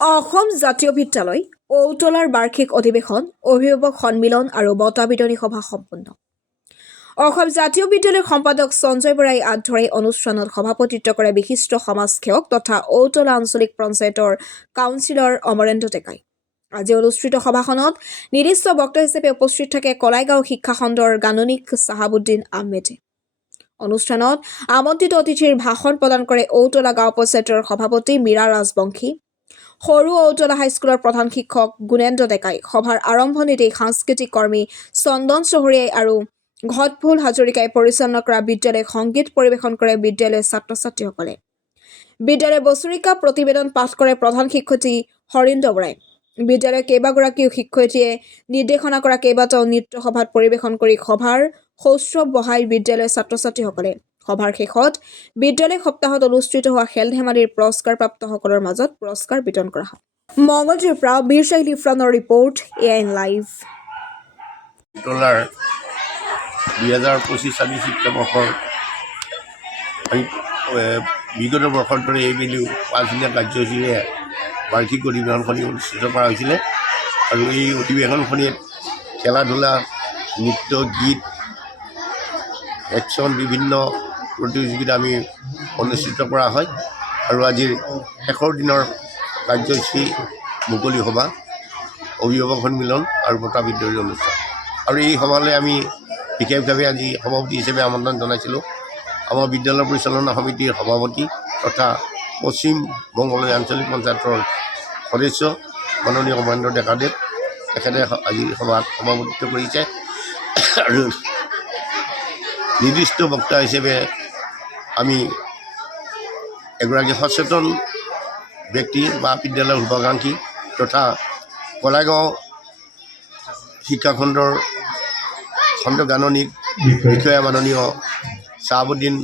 অসম জাতীয় বিদ্যালয় ঔতলাৰ বাৰ্ষিক অধিৱেশন অভিভাৱক সন্মিলন আৰু বঁটা বিতৰণী সভা সম্পন্ন। অসম জাতীয় বিদ্যালয়ৰ সম্পাদক সঞ্জয় বৰাই হাত ধৰি অনুষ্ঠানত সভাপতিত্ব কৰে বিশিষ্ট সমাজসেৱক তথা ঔতলা আঞ্চলিক পঞ্চায়তৰ কাউন্সিলৰ অমৰেন্দ্ৰ ডেকাই। আজি অনুষ্ঠিত সভাখনত নিৰ্দিষ্ট বক্তা হিচাপে উপস্থিত থাকে কলাইগাঁও শিক্ষা খণ্ডৰ গাণনিক চাহাবুদ্দিন আহমেদে। অনুষ্ঠানত আমন্ত্ৰিত অতিথিৰ ভাষণ প্ৰদান কৰে ঔতলা গাঁও পঞ্চায়তৰ সভাপতি মীৰা ৰাজবংশী, সৰু ঔতলা হাইস্কুলৰ প্ৰধান শিক্ষক গুণেন্দ্ৰ ডেকাই। সভাৰ আৰম্ভণিতে সাংস্কৃতিক কৰ্মী চন্দন চহৰীয়াই আৰু ঘটফুল হাজৰিকাই পৰিচালনা কৰা বিদ্যালয়ক সংগীত পৰিৱেশন কৰে বিদ্যালয়ৰ ছাত্ৰ ছাত্ৰীসকলে। বিদ্যালয়ৰ বছৰিকা প্ৰতিবেদন পাঠ কৰে প্ৰধান শিক্ষয়িত্ৰী হৰিন্দ্ৰ বৰাই। বিদ্যালয়ৰ কেইবাগৰাকীও শিক্ষয়িত্ৰীয়ে নিৰ্দেশনা কৰা কেইবাটাও নৃত্য সভাত পৰিৱেশন কৰি সভাৰ সৌষ্ঠৱ বঢ়াই বিদ্যালয়ৰ ছাত্ৰ ছাত্ৰীসকলে। সভাৰ শেষত বিদ্যালয় সপ্তাহত অনুষ্ঠিত হোৱা খেল ধেমালিৰ পুৰস্কাৰপ্ৰাপ্তসকলৰ মাজত পুৰস্কাৰ বিতৰণ কৰা হয়। মংগলদৈৰ পৰা বীৰ চাহিল ইফৰানৰ ৰিপৰ্ট AIN লাইভ। ঔতলাৰ 2025-26 শিক্ষাবৰ্ষৰ বিগত বৰ্ষৰ দৰে এইবেলিও 5 দিনীয়া কাৰ্যসূচীৰে বাৰ্ষিক অধিৱেশনখনি অনুষ্ঠিত কৰা হৈছিলে আৰু এই অধিৱেশনখনিত খেলা ধূলা, নৃত্য, গীত, একশ্যন বিভিন্ন প্ৰতিযোগিতা আমি অনুষ্ঠিত কৰা হয় আৰু আজিৰ শেষৰ দিনৰ কাৰ্যসূচী মুকলি সভা, অভিভাৱক সন্মিলন আৰু বঁটা বিতৰণী অনুষ্ঠান। আৰু এই সভালৈ আমি বিশেষভাৱে আজি সভাপতি হিচাপে আমন্ত্ৰণ জনাইছিলোঁ আমাৰ বিদ্যালয় পৰিচালনা সমিতিৰ সভাপতি তথা পশ্চিম মংগলদৈ আঞ্চলিক পঞ্চায়তৰ সদস্য মাননীয় অমৰেন্দ্ৰ ডেকাদেৱ। তেখেতে আজি সভাত সভাপতিত্ব কৰিছে আৰু নিৰ্দিষ্ট বক্তা হিচাপে আমি এগৰাকী সচেতন ব্যক্তি বা বিদ্যালয়ৰ শুভাকাংক্ষী তথা কলাইগাঁও শিক্ষাখণ্ডৰ খণ্ড গাণনিক বিষয়া মাননীয় চাহাবুদ্দিন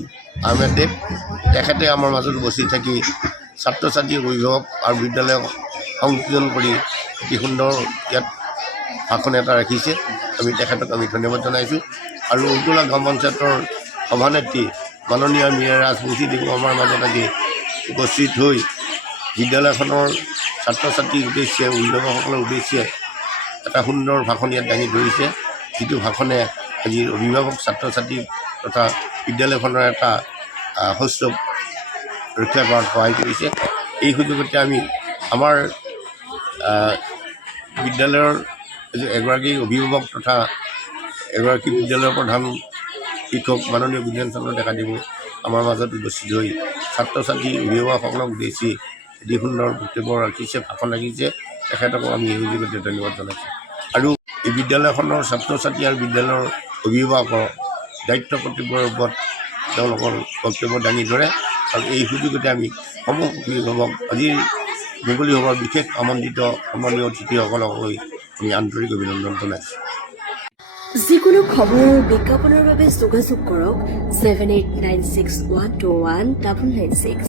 আহমেদে তেখেতে আমাৰ মাজত উপস্থিত থাকি ছাত্ৰ ছাত্ৰী, অভিভাৱক আৰু বিদ্যালয়ক সংযোজন কৰি অতি সুন্দৰ ইয়াত ভাষণ এটা ৰাখিছে। আমি তেখেতক ধন্যবাদ জনাইছোঁ আৰু ঔতলা গাঁও পঞ্চায়তৰ সভানেত্ৰী মাননীয় মীৰা ৰাজবংশী দেৱীও আমাৰ মাজত আজি উপস্থিত হৈ বিদ্যালয়খনৰ ছাত্ৰ ছাত্ৰীৰ উদ্দেশ্যে, অভিভাৱকসকলৰ উদ্দেশ্যে এটা সুন্দৰ ভাষণ ইয়াত দাঙি ধৰিছে, যিটো ভাষণে আজিৰ অভিভাৱক, ছাত্ৰ ছাত্ৰী তথা বিদ্যালয়খনৰ এটা সৌষ্ঠৱ ৰক্ষা কৰাত সহায় কৰিছে। এই সুযোগতে আমি আমাৰ বিদ্যালয়ৰ এগৰাকী অভিভাৱক তথা এগৰাকী বিদ্যালয়ৰ প্ৰধান শিক্ষক মাননীয় গুণেন্দ্ৰ চন্দ্ৰ ডেকাদেৱ আমাৰ মাজত উপস্থিত হৈ ছাত্ৰ ছাত্ৰী, অভিভাৱকসকলক উদ্দেশ্যি অতি সুন্দৰ বক্তব্য ৰাখিছে, ভাষণ ৰাখিছে। তেখেতকো আমি এই সুযোগতে ধন্যবাদ জনাইছোঁ আৰু এই বিদ্যালয়খনৰ ছাত্ৰ ছাত্ৰী আৰু বিদ্যালয়ৰ অভিভাৱকৰ দায়িত্ব কৰ্তব্যৰ ওপৰত তেওঁলোকৰ বক্তব্য দাঙি ধৰে আৰু এই সুযোগতে আমি সমূহ অভিভাৱক আজিৰ মুকলি সভাৰ বিশেষ আমন্ত্ৰিত সন্মানীয় অতিথিসকলক লৈ আমি আন্তৰিক অভিনন্দন জনাইছোঁ। যিকোনো খবৰ আৰু বিজ্ঞাপনৰ বাবে যোগাযোগ কৰক 7896121996।